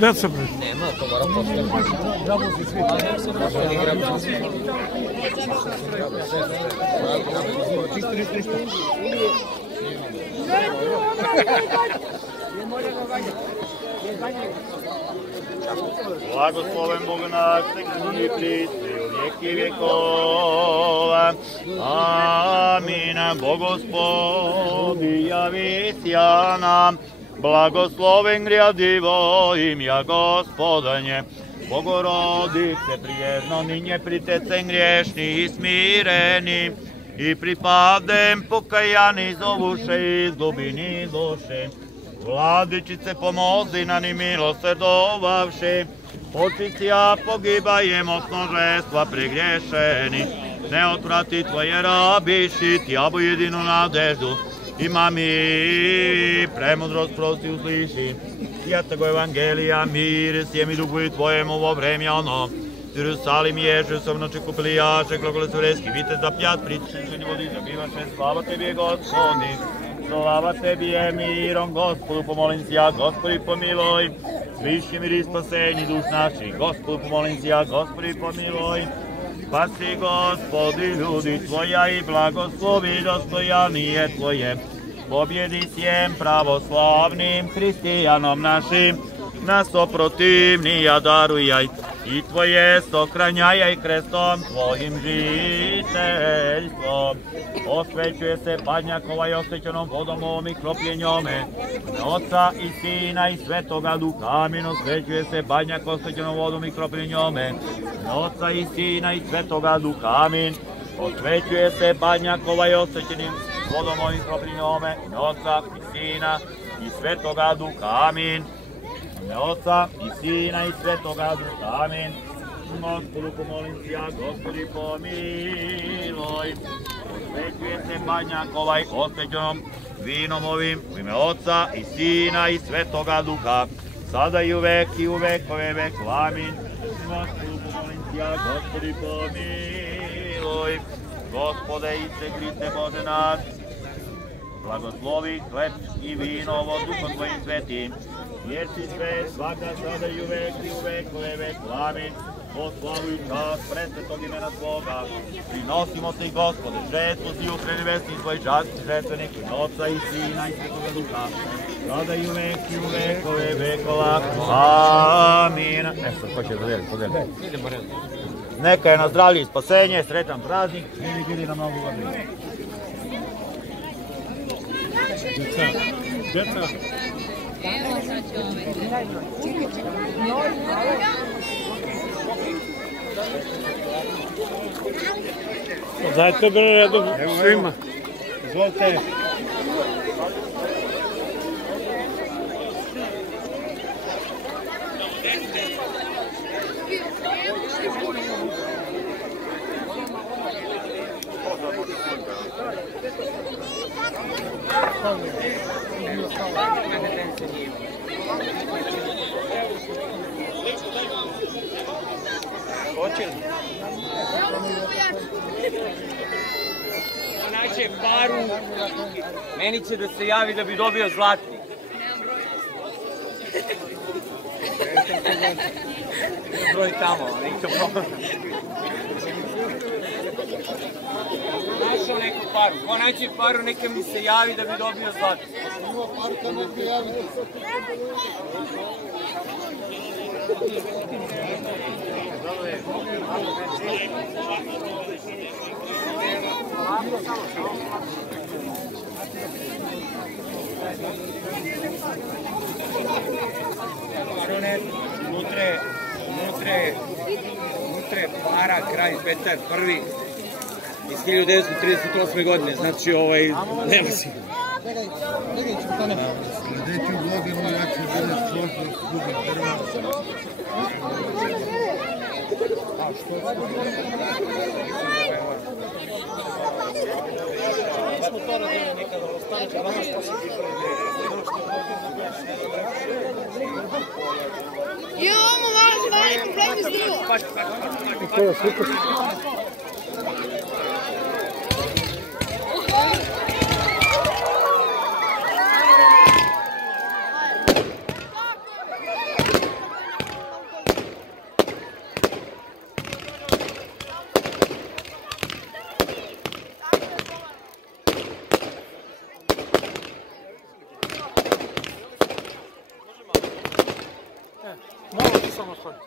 Deca bre. Nema, to mora postaviti. Grabusi svi. Blagosloven Bog naš, i pristi u vijeki vjekova. Amin. Bogospodi javi sjana, blagosloven grjadivo imja Gospodanje. Bogorodice prijedno ninje pritecen griješni i smireni, i pripadem pokajani zovuše iz glubini duše. Vladičice pomozi na ni milosrdovavši, očicija pogibajem osnožestva prigriješeni. Ne otvrati tvoje rabiši, tjabu jedinu nadeždu, ima mi premudrost prosti usliši. Svetog Evangelija mir sjem i duhu i tvojemu ovo vremja ono. Jerusalim ježu sam noći kupili jaše, glogole su reski, vitez da pjat pritišenčeni vodi zabivaše, slava tebi je Gospodi. Slava tebi je mirom, Gospodu pomolim si ja, Gospodi pomiloj. Svišnji mir i spasenji duš naših, Gospodu pomolim si ja, Gospodi pomiloj. Spasi Gospodi ljudi tvoja i blagoslovi dostojanije tvoje. Pobjedi sjem pravoslavnim hristijanom našim, nas oprotivnija darujaj. I tvoje sokranjajaj krestom tvojim žiteljstvom. Osvećuje se padnjak ovaj osvećenom vodom ovom i kropljenjome. Oca i Sina i Svetoga Duha, amin. Osvećuje se padnjak osvećenom vodom i kropljenjome. Oca i Sina i Svetoga Duha, amin. Osvećuje se padnjak ovaj osvećenim vodom ovim kropljenjome. Oca i Sina i Svetoga Duha, amin. Oca i Sina i Svetoga Duha, amin. Gospodu pomolim si ja, Gospodi pomiloj. Osvećuje se banjak ovaj osvećenom vinom ovim u ime Oca i Sina i Svetoga Duha, sada i u vekove vekova, amin. Gospodu pomolim si ja, Gospodi pomiloj. Gospode Ise Hriste Bože naš, blagoslovi hleb i vino ovo Duhom tvojim svetim, jer si sve svaka sada i u vekove vekova, amin. O slavu i čast presvetog imena svoga, prinosimo se i Gospode, žetvu si ukre nebesni svoj časti žetvenik, Oca i Sina i Svetoga Duha, sada i u vekove vekova, amin. Sad, ko će podeliti? Idemo redom. Neka je na zdravlje i spasenje, sretan praznik, bili na mnogo godina. Deca. Dajte bre redu svima. Izvolite. Hoće li? Naće paru, meni će da se javi da bi dobio zlatni. Broj tamo, nek to problem. Našao neku paru, ko naće paru neka mi se javi da bi dobio zlatni. Imao paru kad ne bi javi. Unutra je para, kralj Petar I iz 1938. godine, znači nema sigurno. Sljedeću godinu ja ću biti složno s drugim drva. smo to radili nekada u ostanke, a vama što se tišali Imamo mali problemi s drugom. To je super. Malo ti samo stvari.